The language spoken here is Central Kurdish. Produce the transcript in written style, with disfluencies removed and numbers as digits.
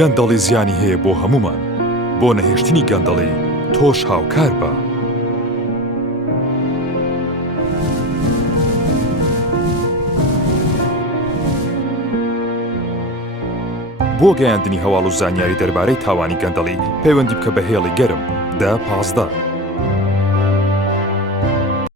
گەندەڵی زیانی هەیە بۆ هەمومان. بۆ نەهێشتنی گەندەڵی تۆش هاوکار بە. بۆ گەیاندنی هەواڵ و زانیاری دەربارەی تاوانی گەندەڵی پەیوەندی بکە بە هێڵی گەرم 10 15.